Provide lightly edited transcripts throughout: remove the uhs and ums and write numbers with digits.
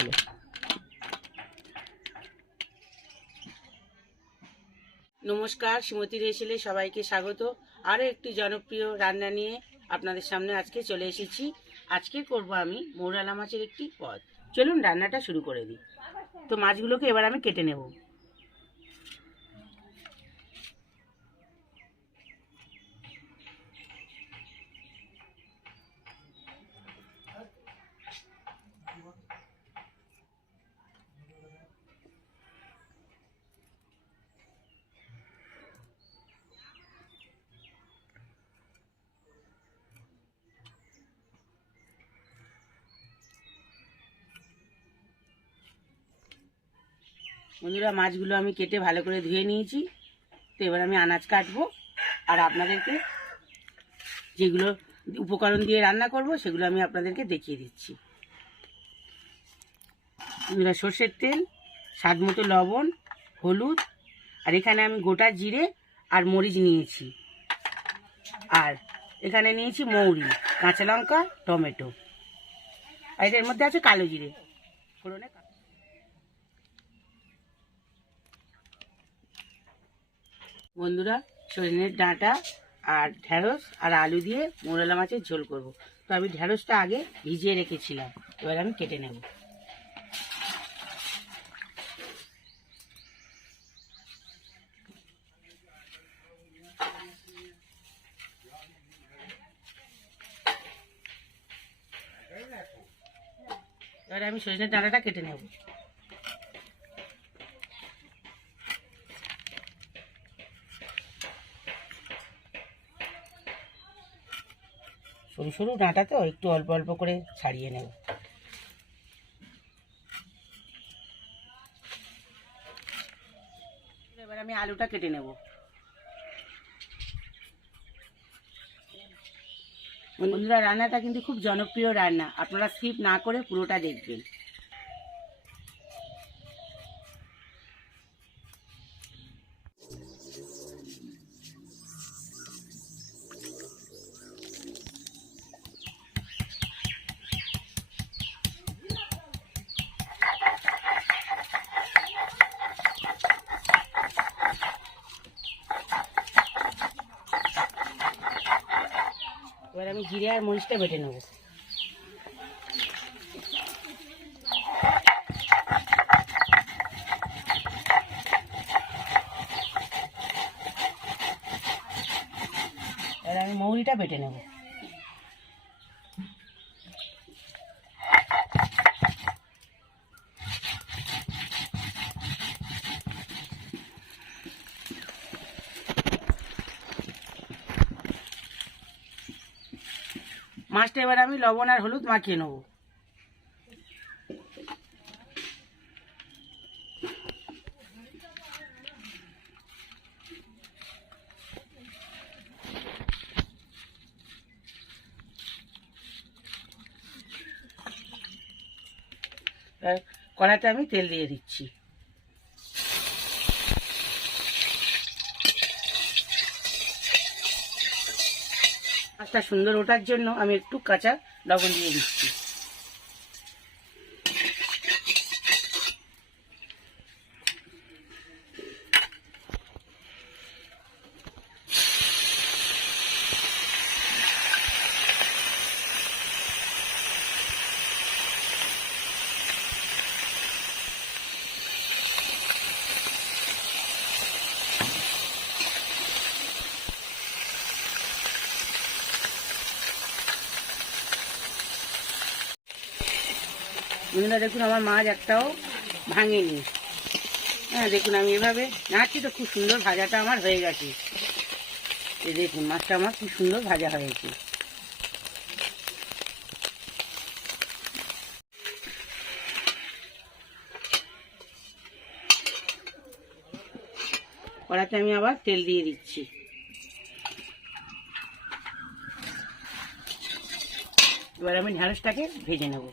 চলো। নমস্কার, সুমতি রেসিলে সবাইকে স্বাগত। আরও একটি জনপ্রিয় রান্না নিয়ে আপনাদের সামনে আজকে চলে এসেছি। আজকে করব আমি মৌরালা মাছের একটি পদ। চলুন রান্নাটা শুরু করে দিই। তো মাছগুলোকে এবার আমি কেটে নেব। বন্ধুরা, মাছগুলো আমি কেটে ভালো করে ধুয়ে নিয়েছি। তো এবার আমি আনাজ কাটবো আর আপনাদেরকে যেগুলো উপকরণ দিয়ে রান্না করব সেগুলো আমি আপনাদেরকে দেখিয়ে দিচ্ছি। বন্ধুরা, সর্ষের তেল, স্বাদ মতো লবণ, হলুদ, আর এখানে আমি গোটা জিরে আর মরিচ নিয়েছি, আর এখানে নিয়েছি মৌরি, কাঁচা লঙ্কা, টমেটো, আর এর মধ্যে আছে কালো জিরে ফোড়নে। বন্ধুরা, সজনের ডাঁটা আর ঢ্যাঁড়স আর আলু দিয়ে মৌরালা মাছের ঝোল করব। তো আমি ঢ্যাঁড়সটা আগে ভিজিয়ে রেখেছিলাম, এবার আমি কেটে নেব। এবার আমি সজনের ডাঁটাটা কেটে নেব। সরু সরু ডাঁটা তো একটু অল্প অল্প করে ছাড়িয়ে নেব। এবার আমি আলুটা কেটে নেব। বন্ধুরা, রান্নাটা কিন্তু খুব জনপ্রিয় রান্না, আপনারা স্কিপ না করে পুরোটা দেখবেন। এবার আমি জিরে আর মরিচটা বেটে নেব। এবার আমি মৌরিটা বেটে নেব। মাছটা এবার আমি লবণ আর হলুদ মাখিয়ে নেব। কড়াতে আমি তেল দিয়ে দিচ্ছি। মাছটা সুন্দর ওঠার জন্য আমি একটু কাঁচা লবণ দিয়ে দিচ্ছি। বন্ধুরা, দেখুন আমার মাছ একটাও ভাঙেনি। হ্যাঁ, দেখুন আমি এভাবে নাড়ছি তো খুব সুন্দর ভাজাটা আমার হয়ে গেছে। এই দেখুন মাছটা আমার খুব সুন্দর ভাজা হয়েছে। কড়াতে আমি আবার তেল দিয়ে দিচ্ছি। এবার আমি ঢ্যাঁড়সটাকে ভেজে নেব।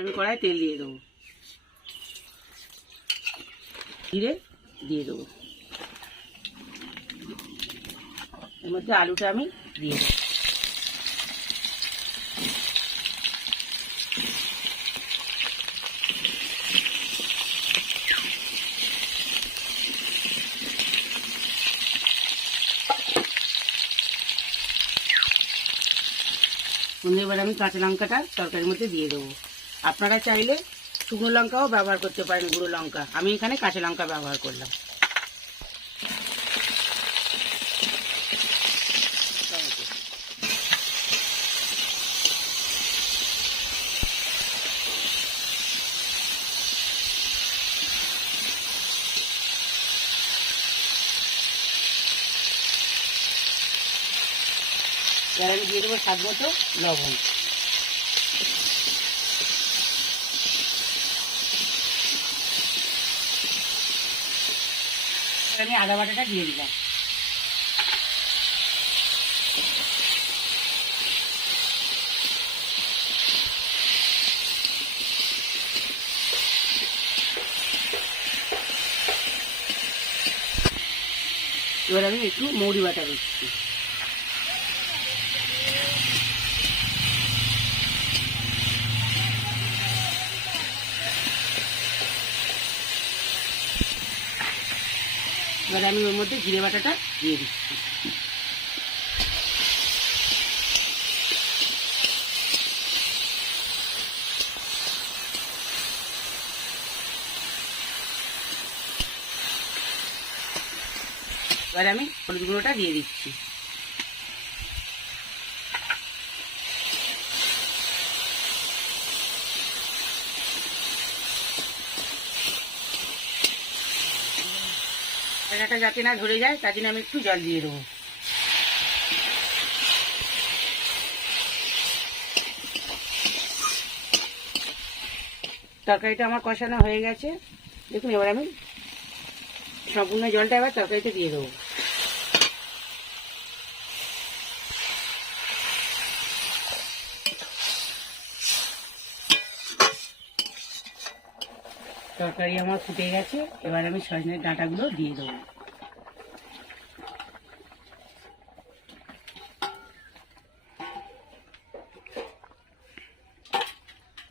আমি কড়াই তেল দিয়ে দেবো, জিরে দিয়ে দেবো, এর মধ্যে আলুটা আমি দিয়ে দেবো। এবার আমি কাঁচা লঙ্কাটা তরকারির মধ্যে দিয়ে দেবো। আপনারা চাইলে শুকনো লঙ্কাও ব্যবহার করতে পারেন, গুঁড়ো লঙ্কা। আমি এখানে কাঁচা লঙ্কা ব্যবহার করলাম। এবার আমি দিয়ে দেবো স্বাদ মতো লবণ। আমি আদা বাটাটা দিয়ে দিলাম। এবার আমি একটু মৌরি বাটা দিচ্ছি। এবার আমি ওর মধ্যে জিরে বাটাটা দিয়ে দিচ্ছি। এবার আমি হলুদ গুঁড়োটা দিয়ে দিচ্ছি। এটা যাতে না ধরে যায় তার জন্য আমি একটু জল দিয়ে দেবো। তরকারিটা আমার কষানো হয়ে গেছে, দেখুন। এবার আমি সম্পূর্ণ জলটা এবার তরকারিতে দিয়ে দেবো। তরকারি আমার ফুটে গেছে, এবার আমি সজনের ডাঁটাগুলো দিয়ে দেবো।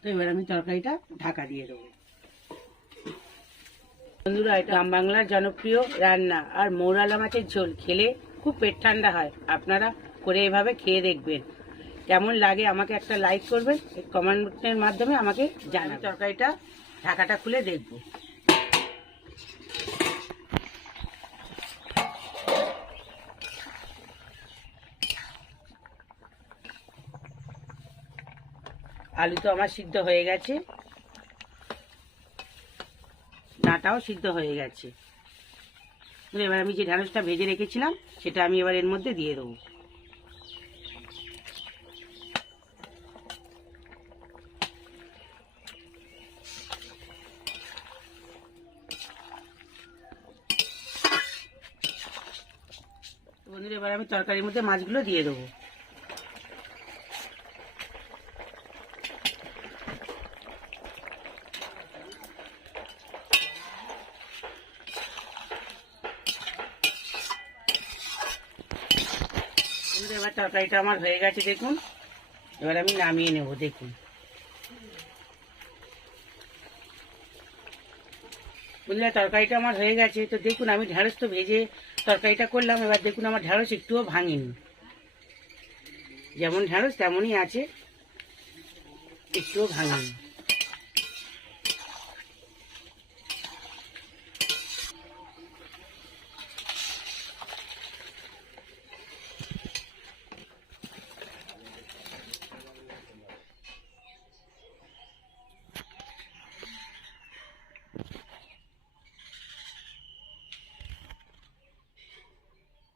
তো এবার আমি তরকারিটা ঢাকা দিয়ে দেবো। বন্ধুরা, এটা গ্রাম বাংলার জনপ্রিয় রান্না, আর মৌরালা মাছের ঝোল খেলে খুব পেট ঠান্ডা হয়। আপনারা করে এভাবে খেয়ে দেখবেন। কেমন লাগে আমাকে একটা লাইক করবেন, কমেন্টের মাধ্যমে আমাকে জানাবেন। তরকারিটা ঢাকাটা খুলে দেখব। আলু তো আমার সিদ্ধ হয়ে গেছে, ডাঁটাও সিদ্ধ হয়ে গেছে। এবার আমি যে ঢ্যাঁড়সটা ভেজে রেখেছিলাম সেটা আমি এবার এর মধ্যে দিয়ে দেবো। বন্ধুরা, এবার আমি তরকারির মধ্যে মাছগুলো দিয়ে দেবো। এবার তরকারিটা আমার হয়ে গেছে, দেখুন। এবার আমি নামিয়ে নেব। দেখুন বন্ধুরা, তরকারিটা আমার হয়ে গেছে। তো দেখুন, আমি ঢ্যাঁড়স তো ভেজে তরকারিটা করলাম। এবার দেখুন আমার ঢ্যাঁড়স একটুও ভাঙেনি, যেমন ঢ্যাঁড়স তেমনই আছে, একটুও ভাঙেনি।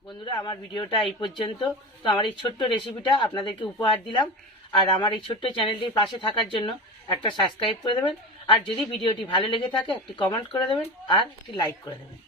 বন্ধুরা, আমার ভিডিওটা এই পর্যন্ত। তো আমার এই ছোট্ট রেসিপিটা আপনাদেরকে উপহার দিলাম। আর আমার এই ছোট্ট চ্যানেলটির পাশে থাকার জন্য একটা সাবস্ক্রাইব করে দেবেন। আর যদি ভিডিওটি ভালো লেগে থাকে একটি কমেন্ট করে দেবেন আর একটি লাইক করে দেবেন।